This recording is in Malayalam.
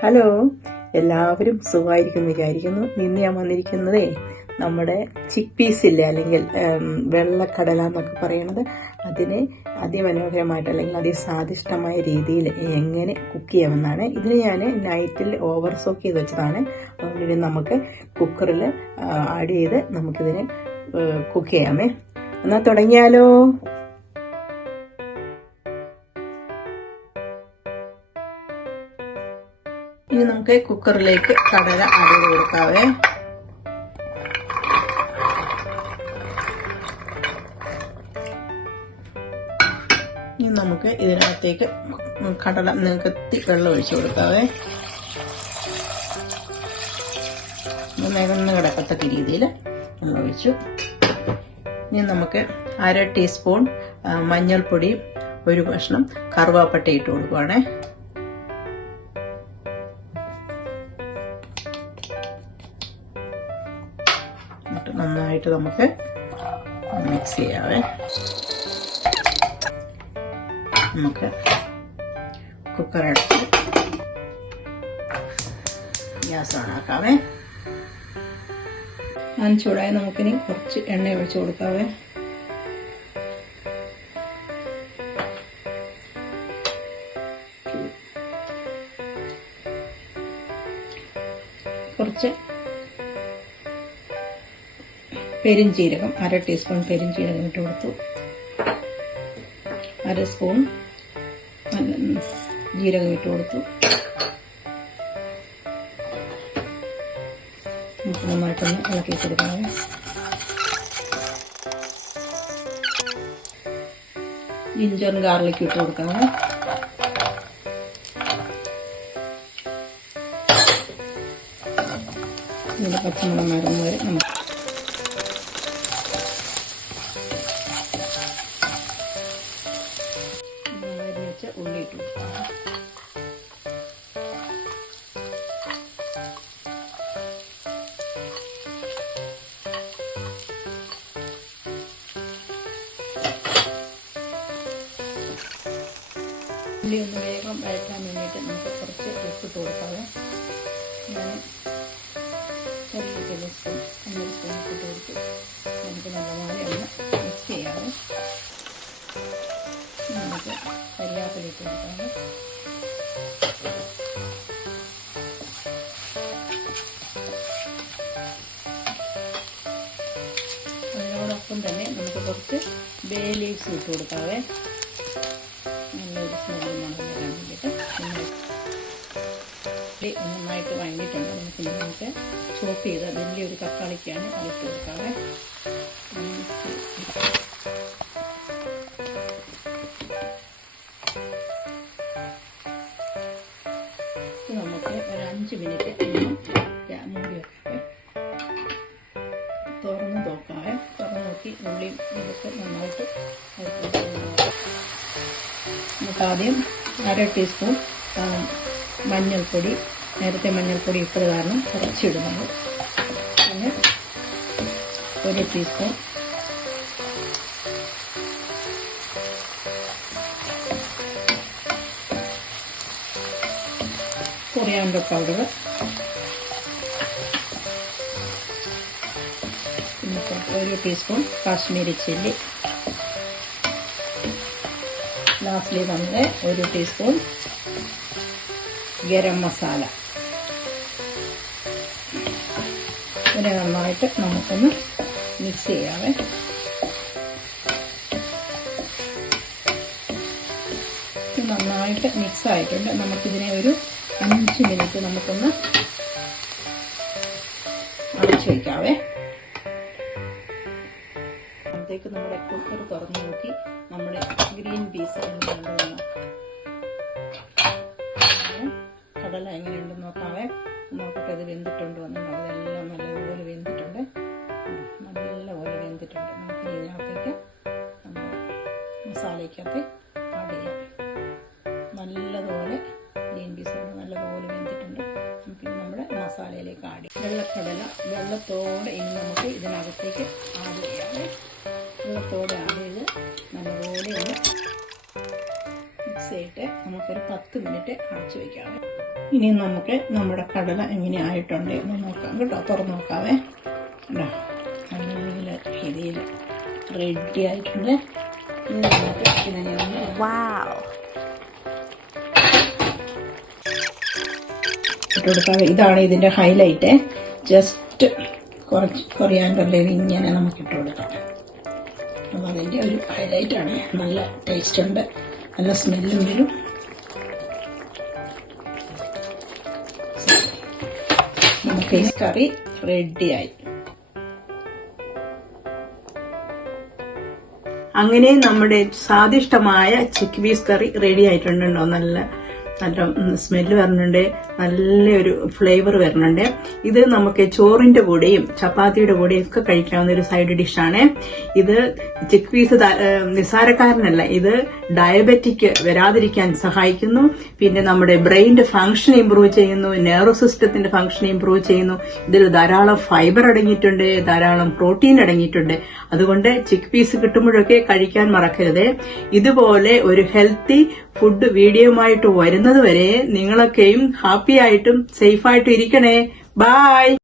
ഹലോ, എല്ലാവരും സുഖമായിരിക്കുന്നു വിചാരിക്കുന്നു. ഇന്ന് ഞാൻ വന്നിരിക്കുന്നതേ നമ്മുടെ ചിക്ക് പീസ് ഇല്ലേ, അല്ലെങ്കിൽ വെള്ളക്കടല എന്നൊക്കെ പറയണത്, അതിനെ അതിമനോഹരമായിട്ട് അല്ലെങ്കിൽ അതിസ്വാദിഷ്ടമായ രീതിയിൽ എങ്ങനെ കുക്ക് ചെയ്യാമെന്നാണ്. ഇതിന് ഞാൻ നൈറ്റിൽ ഓവർ സോക്ക് ചെയ്ത് വെച്ചതാണ്. അതുകൊണ്ട് നമുക്ക് കുക്കറിൽ ആഡ് ചെയ്ത് നമുക്കിതിനെ കുക്ക് ചെയ്യാമേ. എന്നാൽ തുടങ്ങിയാലോ? ഇനി നമുക്ക് കുക്കറിലേക്ക് കടല ആഡ് ചെയ്ത് കൊടുക്കാവേ. ഇനി നമുക്ക് ഇതിനകത്തേക്ക് കടല നികത്തി വെള്ളം ഒഴിച്ചു കൊടുക്കാവേ. നികന്ന് കിടക്കത്തക്ക രീതിയിൽ വെള്ളം ഒഴിച്ചു. ഇനി നമുക്ക് 1/2 ടീസ്പൂൺ മഞ്ഞൾപ്പൊടി, ഒരു കഷ്ണം കറുവാപ്പട്ട ഇട്ട് കൊടുക്കുവാണേ. നന്നായിട്ട് നമുക്ക് മിക്സ് ചെയ്യാവേ. നമുക്ക് കുക്കർ അടച്ച് ഗ്യാസ് ഓണാക്കാവേ. ചൂടായി നമുക്കിനി കുറച്ച് എണ്ണ ഒഴിച്ചു കൊടുക്കാവേ. കുറച്ച് പെരിഞ്ജീരകം, 1/2 ടീസ്പൂൺ പെരിഞ്ജീരകം ഇട്ട് കൊടുത്തു. 1/2 സ്പൂൺ ജീരകം ഇട്ട് കൊടുത്തു. നമുക്ക് നന്നായിട്ടൊന്ന് ഇളക്കി കൊടുക്കാം. ജിഞ്ചറും ഗാർലിക്കും ഇട്ട് കൊടുക്കാം. ഇതിന്റെ പച്ചമുളക് മരുന്ന് വരെ നമുക്ക് ഉള്ളി ഇട്ട് കൊടുക്കാം. ഉള്ളി ഒന്ന് വേഗം വഴറ്റാൻ വേണ്ടിയിട്ട് നമുക്ക് കുറച്ച് ഉപ്പിട്ട് കൊടുക്കാതെ, ഞാൻ 1 ടേബിൾ സ്പൂൺ 1 സ്പൂൺ ഉപ്പിട്ട് കൊടുത്ത് നമുക്ക് നല്ലപോലെ ഒന്ന് മിക്സ് ചെയ്യാതെ നമുക്ക് കരിയാപ്പില ഇട്ട് കൊടുക്കാം. അതിനോടൊപ്പം തന്നെ നമുക്ക് കുറച്ച് ബേ ലീവ്സ് ഇട്ട് കൊടുക്കാവേ. നല്ലൊരു സ്മെല്ല് മണം വരാൻ വേണ്ടിയിട്ട്. നന്നായിട്ട് വഴങ്ങിയിട്ടുണ്ട്. നമുക്ക് ചോപ്പ് ചെയ്ത് വലിയൊരു തക്കാളിക്കാണ് അതിട്ട് കൊടുക്കാവേ. നമുക്ക് ഒരു 5 മിനിറ്റ് മൂടി വെക്കാവേ. തുറന്ന് നോക്കാവേ. തുറന്ന് നോക്കി ഉള്ളി ഇതൊക്കെ നന്നായിട്ട് നമുക്ക് ആദ്യം 1/2 ടീസ്പൂൺ മഞ്ഞൾപ്പൊടി, നേരത്തെ മഞ്ഞൾപ്പൊടി ഇട്ടത് കാരണം കുറച്ചിടുന്നത്. പിന്നെ 1 ടീസ്പൂൺ കൊറിയാണ്ടർ പൗഡർ, പിന്നെ 1 ടീസ്പൂൺ കാശ്മീരി ചില്ലി, ലാസ്റ്റിൽ നമ്മുടെ 1 ടീസ്പൂൺ ഗരം മസാല. ഇതിനെ നന്നായിട്ട് നമുക്കൊന്ന് മിക്സ് ചെയ്യാവേ. നന്നായിട്ട് മിക്സ് ആയിട്ടുണ്ട്. നമുക്കിതിനെ ഒരു 5 മിനിറ്റ് നമുക്കൊന്ന് അടച്ചു വയ്ക്കാവേ. അപ്പോഴത്തേക്ക് നമ്മുടെ കുക്കർ തുറന്നു നോക്കി നമ്മുടെ ഗ്രീൻ പീസ് എങ്ങനെയുണ്ടെന്ന് കടല എങ്ങനെയുണ്ടെന്ന് നോക്കാവേ. നോക്കട്ടെ, ഇത് വെന്തിട്ടുണ്ട് വന്നിട്ടുണ്ടോ? അതെല്ലാം നല്ലതുപോലെ വെന്തിട്ടുണ്ട്. നല്ലപോലെ വെന്തിട്ടുണ്ട്. നമുക്ക് ഇതിനകത്തേക്ക് മസാലയ്ക്കകത്ത് ആഡ് ചെയ്യാം. നല്ലതുപോലെ ഗ്രീൻ പീസ് നല്ലപോലെ വെന്തിട്ടുണ്ട്. നമുക്കിത് നമ്മുടെ മസാലയിലേക്ക് ആഡ് ചെയ്യാം. വെള്ളക്കടല വെള്ളത്തോടെ ഇനി നമുക്ക് ഇതിനകത്തേക്ക് ആഡ് ചെയ്യാം. വെള്ളത്തോടെ ആഡ് ചെയ്ത് നല്ലപോലെ ഒന്ന് മിക്സ് ചെയ്തിട്ട് നമുക്കൊരു 10 മിനിറ്റ് അടച്ചു വയ്ക്കാം. ഇനി നമുക്ക് നമ്മുടെ കടല എങ്ങനെ ആയിട്ടുണ്ട് എന്ന് നോക്കാം കേട്ടോ. തുറന്ന് നോക്കാവേ. കേട്ടോ, നല്ല രീതിയിൽ റെഡി ആയിട്ടുണ്ട്. ഇട്ടുകൊടുക്കാവേ. ഇതാണ് ഇതിന്റെ ഹൈലൈറ്റ്. ജസ്റ്റ് കുറച്ച് കൊറിയാൻഡറിൽ ഇങ്ങനെ നമുക്ക് ഇട്ട് കൊടുക്കാം. അപ്പോൾ അതിന്റെ ഒരു ഹൈലൈറ്റ് ആണ്. നല്ല ടേസ്റ്റ് ഉണ്ട്, നല്ല സ്മെല്ലും വരും. നമുക്ക് ഈ കറി റെഡിയായി. അങ്ങനെ നമ്മുടെ സ്വാദിഷ്ടമായ ചിക്ക് പീസ് കറി റെഡി ആയിട്ടുണ്ടോ. നല്ല സ്മെല്ല് വരുന്നുണ്ട്, നല്ലൊരു ഫ്ലേവർ വരുന്നുണ്ട്. ഇത് നമുക്ക് ചോറിന്റെ കൂടെയും ചപ്പാത്തിയുടെ കൂടെയും ഒക്കെ കഴിക്കാവുന്ന ഒരു സൈഡ് ഡിഷാണ്. ഇത് ചിക്ക് പീസ് നിസ്സാരക്കാരനല്ല, ഇത് ഡയബറ്റിക് വരാതിരിക്കാൻ സഹായിക്കുന്നു. പിന്നെ നമ്മുടെ ബ്രെയിന്റെ ഫംഗ്ഷൻ ഇംപ്രൂവ് ചെയ്യുന്നു, നെർവസ് സിസ്റ്റത്തിന്റെ ഫംഗ്ഷൻ ഇംപ്രൂവ് ചെയ്യുന്നു. ഇതിൽ ധാരാളം ഫൈബർ അടങ്ങിയിട്ടുണ്ട്, ധാരാളം പ്രോട്ടീൻ അടങ്ങിയിട്ടുണ്ട്. അതുകൊണ്ട് ചിക്ക് പീസ് കിട്ടുമ്പോഴൊക്കെ കഴിക്കാൻ മറക്കരുത്. ഇതുപോലെ ഒരു ഹെൽത്തി ഫുഡ് വീഡിയോയുമായിട്ട് വരുന്നത് വരെ നിങ്ങളൊക്കെയും ഹാപ്പി ആയിട്ടും സേഫ് ആയിട്ടും ഇരിക്കണേ. ബൈ.